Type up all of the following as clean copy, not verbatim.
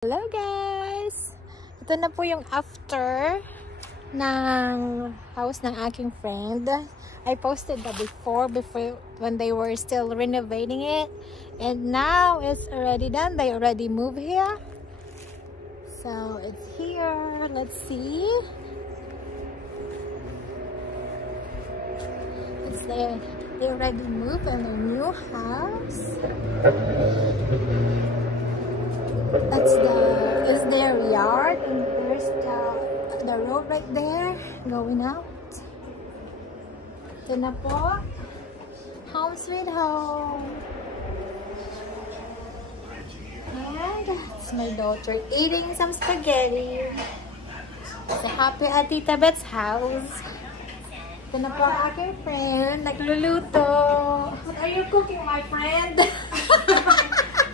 Hello guys! Ito na po yung after ng house ng aking friend. I posted the before when they were still renovating it. And now it's already done. They already moved here. So it's here. Let's see. It's there. They already moved in a new house. Is their yard, and there's the road right there going out. Ito na po. Home sweet home. And it's my daughter eating some spaghetti. It's a happy at Tita Bet's house. Ito na po ang aking friend. Nagluluto. What are you cooking, my friend?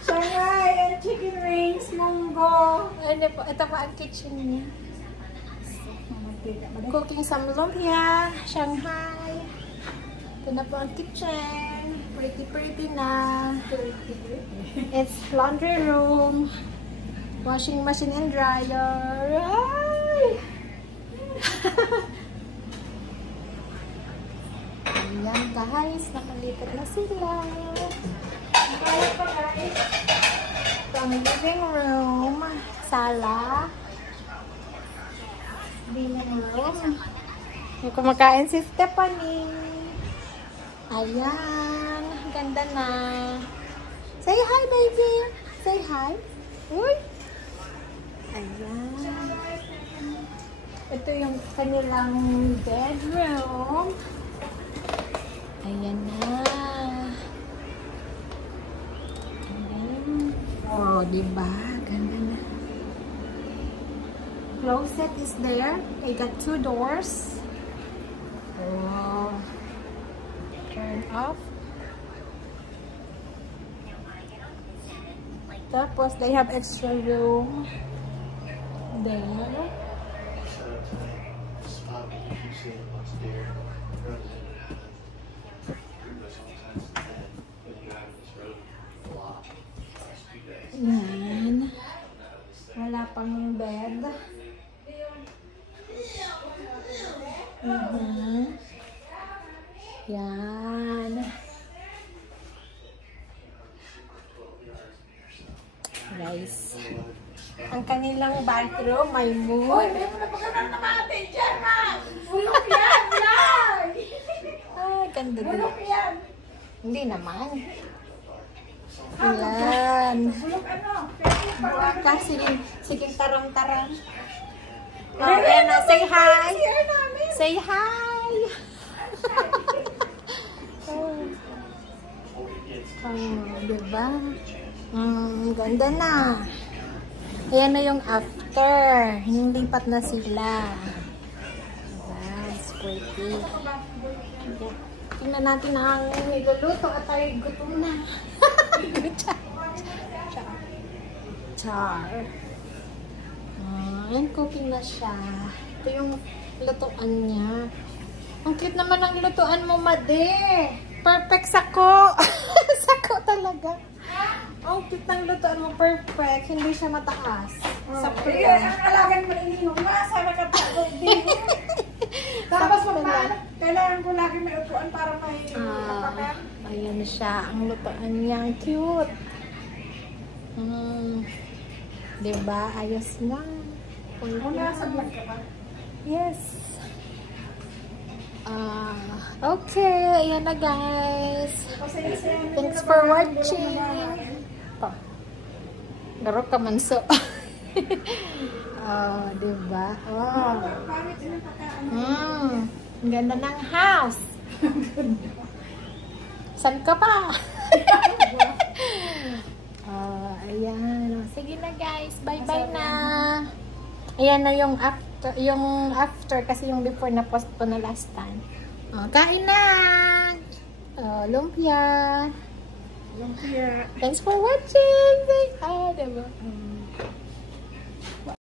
Shanghai and chicken wings, munggo. Ano po, ito po ang kitchen niya. Cooking some lumpia, Shanghai. Ito na po ang kitchen. Pretty na. It's laundry room. Washing machine and dryer. Ay! Ayan guys, nakalipat na sila. Ito ang living room, sala, living room. Yung kumakain si Stephanie. Ayan, ganda na. Say hi, baby. Say hi. Uy. Ayan. Ito yung kanilang bedroom. Ayan na. Oh, diba? Ganda na. Closet is there. I got 2 doors. Oh. Turn off. Tapos, they have extra room there. Yan. Wala pang bed. Yan. Guys. Ang kanilang bathroom may moon. Uy, may mga pagkanan na natin dyan, ma! Bulok yan, Lai! Ah, ganda din. Bulok yan. Hindi naman. Ayan. Bulok ano? Buwaka, sige tarang-tarang. Oh, ayan na. Say hi. Say hi. Oh, diba? Ganda na. Ayan na yung after. Yung lipat na sila. That's pretty. Tingnan natin ang niluluto at tayo gutom na. Char. Ayan, cooking na siya. Ito yung lutuan niya. Ang cute naman ang lutuan mo, Made. Perfect sako. Sako talaga. Ang cute ng lutuan mo, perfect. Hindi siya mataas. Sakto yan. Ang alagan mo rin mo, ma, sana ka tayo din. Tapos kailangan ko lagi may upuan para may kapakan. Ayan siya. Ang lutuan niya. Ang cute. Diba? Ayos na. Muna sa vlog ka ba? Yes. Okay. Ayan na guys. Thanks for watching. Garo ka manso. Diba? Oh. Ang ganda ng house. San ka pa? Ayan. Sige na guys. Bye-bye na. Ayan na yung after kasi yung before na post ko na last time. Kain na! Lumpia. Lumpia. Thanks for watching! Diba?